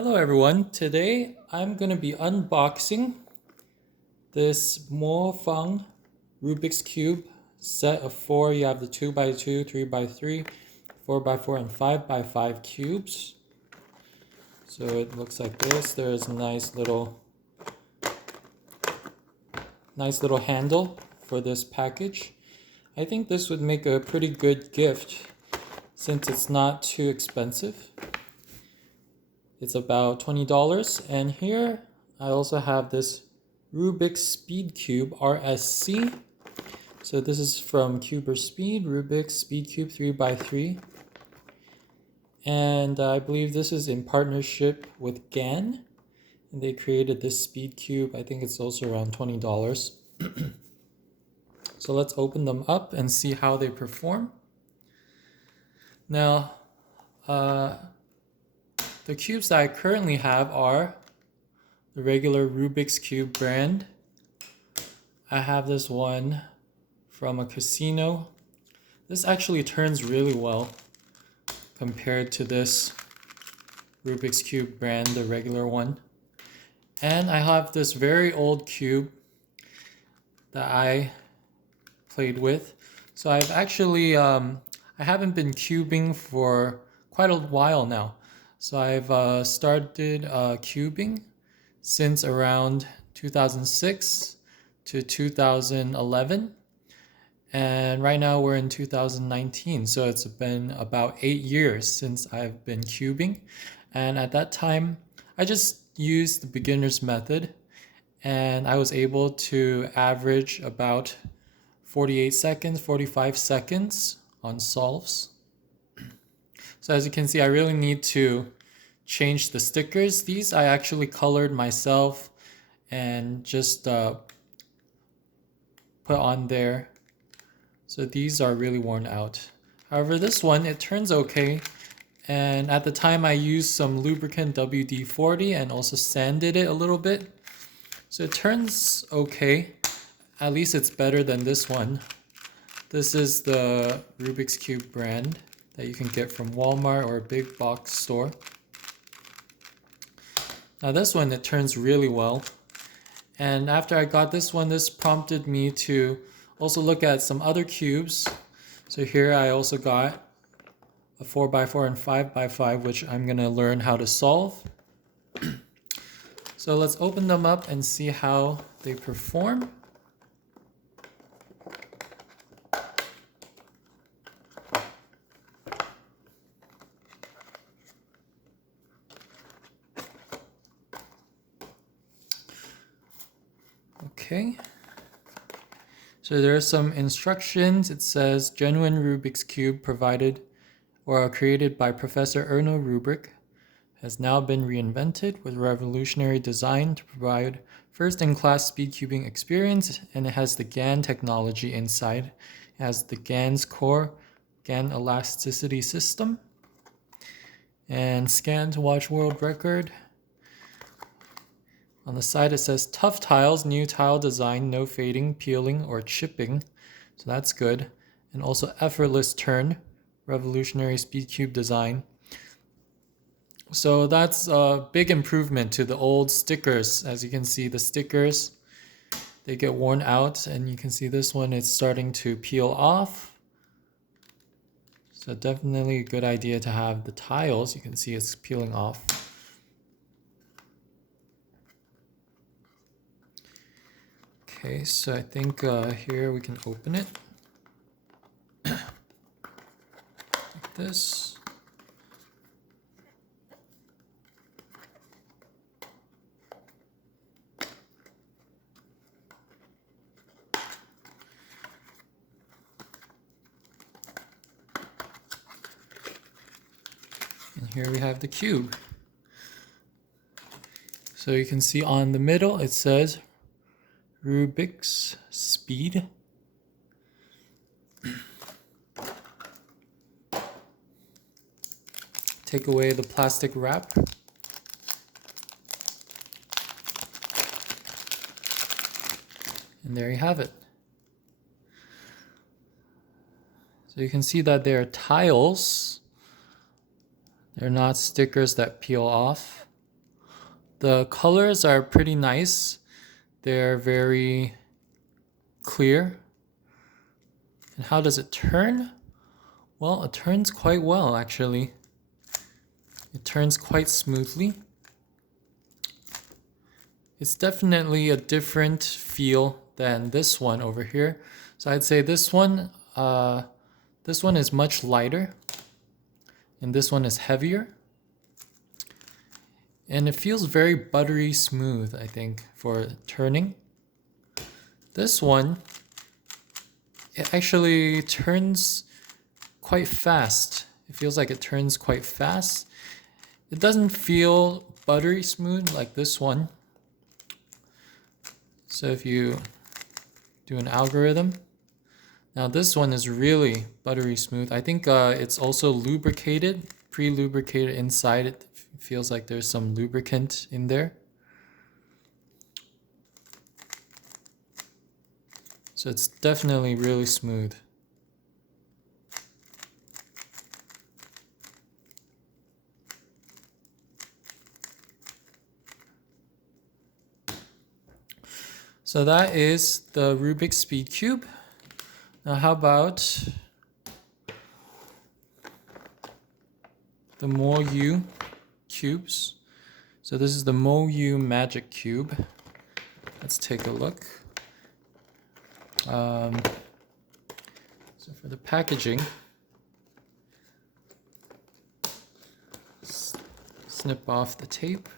Hello everyone, today I'm going to be unboxing this MoFang Rubik's Cube set of 4. You have the 2x2, 3x3, 4x4, and 5x5 cubes. So it looks like this. There's a nice little handle for this package. I think this would make a pretty good gift since it's not too expensive. It's about $20, and here I also have this Rubiks Speed Cube RSC. So this is from Cuber Speed, Rubiks Speed Cube 3x3. And I believe this is in partnership with GAN. And they created this Speed Cube. I think it's also around $20. So let's open them up and see how they perform. Now, the cubes that I currently have are the regular Rubik's Cube brand. I have this one from a casino. This actually turns really well compared to this Rubik's Cube brand, the regular one. And I have this very old cube that I played with. So I've actually, I haven't been cubing for quite a while now. So I've started cubing since around 2006 to 2011. And right now we're in 2019. So it's been about 8 years since I've been cubing. And at that time, I just used the beginner's method. And I was able to average about 48 seconds, 45 seconds on solves. So as you can see, I really need to change the stickers. These I actually colored myself and just put on there. So these are really worn out. However, this one, it turns okay. And at the time I used some lubricant WD-40 and also sanded it a little bit. So it turns okay. At least it's better than this one. This is the Rubik's Cube brand that you can get from Walmart or a big box store. Now this one, it turns really well. And after I got this one, this prompted me to also look at some other cubes. So here I also got a 4x4 and 5x5, which I'm going to learn how to solve. So let's open them up and see how they perform. Okay, so there are some instructions. It says genuine Rubik's Cube provided or created by Professor Erno Rubrik has now been reinvented with revolutionary design to provide first-in-class speed cubing experience, and it has the GAN technology inside. It has the GAN's core GAN elasticity system and scan to watch world record. On the side it says tough tiles, new tile design, no fading, peeling, or chipping. So that's good. And also effortless turn, revolutionary speed cube design. So that's a big improvement to the old stickers. As you can see, the stickers, they get worn out, and you can see this one is starting to peel off. So definitely a good idea to have the tiles. You can see it's peeling off. Okay, so I think here we can open it like this. And here we have the cube. So you can see on the middle it says Rubiks Speed. Take away the plastic wrap. And there you have it. So you can see that they're tiles. They're not stickers that peel off. The colors are pretty nice. They're very clear. And how does it turn? Well, it turns quite well, actually. It turns quite smoothly. It's definitely a different feel than this one over here. So I'd say this one is much lighter, and this one is heavier. And it feels very buttery smooth, I think, for turning. This one, it actually turns quite fast. It feels like it turns quite fast. It doesn't feel buttery smooth like this one. So if you do an algorithm, now this one is really buttery smooth. I think it's also lubricated, pre-lubricated inside. It feels like there's some lubricant in there. So it's definitely really smooth. So that is the Rubik's Speed Cube. Now how about the MoU cubes? So this is the MoU Magic Cube. Let's take a look. So for the packaging, snip off the tape.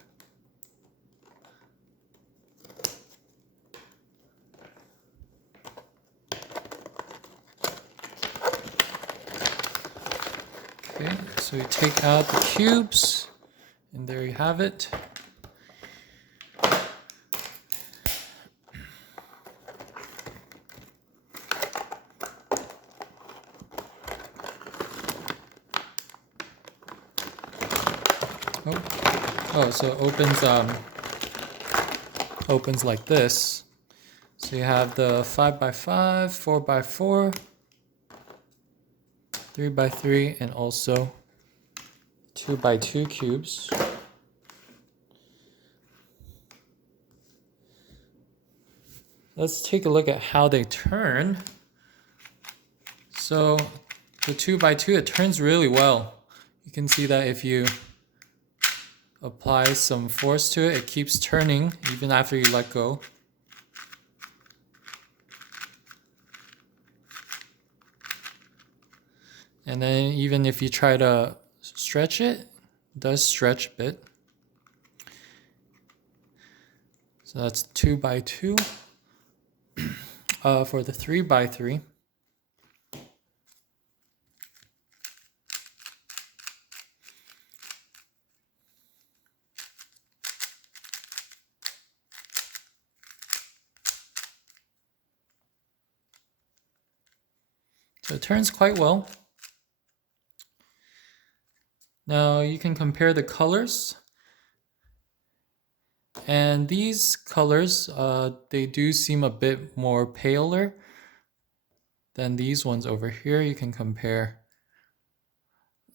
Okay, so you take out the cubes, and there you have it. Oh, so it opens like this. So you have the 5x5, 4x4, 3x3, and also 2x2 cubes. Let's take a look at how they turn. So the 2x2, it turns really well. You can see that if you apply some force to it, it keeps turning even after you let go. And then even if you try to stretch it, it does stretch a bit. So that's 2x2. For the 3x3, so it turns quite well. Now you can compare the colors. And these colors, they do seem a bit more paler than these ones over here. You can compare.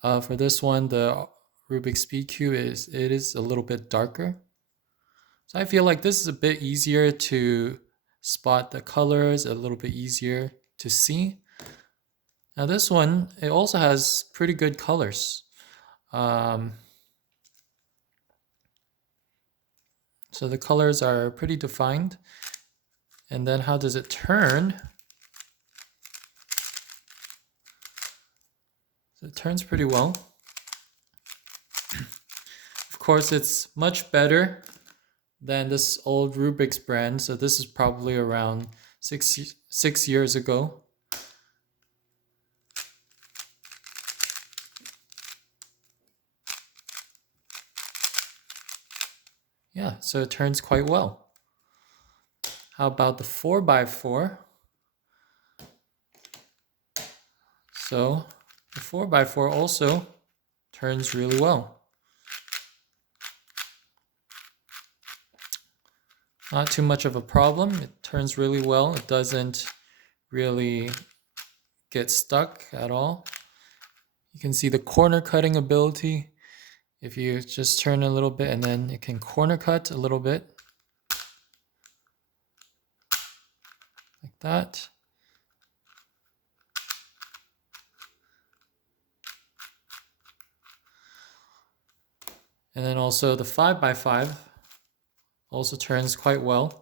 For this one, the Rubik's Speed Cube is a little bit darker. So I feel like this is a bit easier to spot the colors, a little bit easier to see. Now this one, it also has pretty good colors. So the colors are pretty defined. And then how does it turn? So it turns pretty well. Of course, it's much better than this old Rubiks brand. So this is probably around six years ago. Yeah, so it turns quite well. How about the 4x4? So the 4x4 also turns really well. Not too much of a problem. It turns really well. It doesn't really get stuck at all. You can see the corner cutting ability. If you just turn a little bit and then it can corner cut a little bit. Like that. And then also the 5x5 also turns quite well.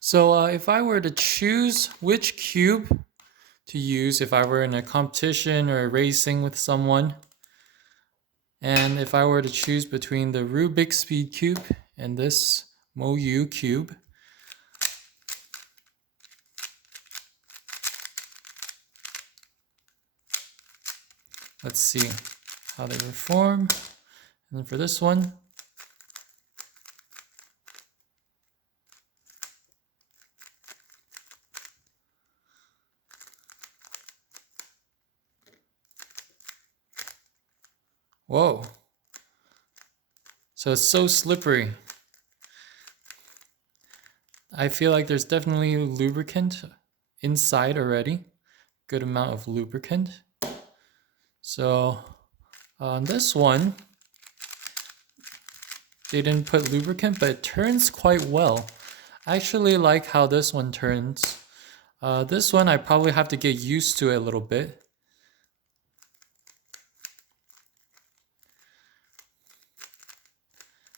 So if I were to choose which cube to use if I were in a competition or racing with someone, and if I were to choose between the Rubiks Speed Cube and this MoU cube, let's see how they perform. And then for this one, whoa. So it's so slippery. I feel like there's definitely lubricant inside already. Good amount of lubricant. So on this one, they didn't put lubricant, but it turns quite well. I actually like how this one turns. This one I probably have to get used to it a little bit.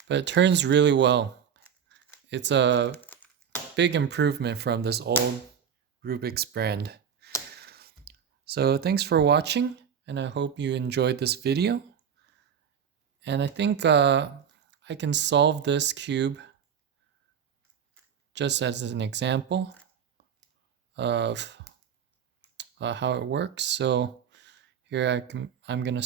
But it turns really well. It's a big improvement from this old Rubiks brand. So thanks for watching, and I hope you enjoyed this video. And I think I can solve this cube just as an example of how it works. So here I'm gonna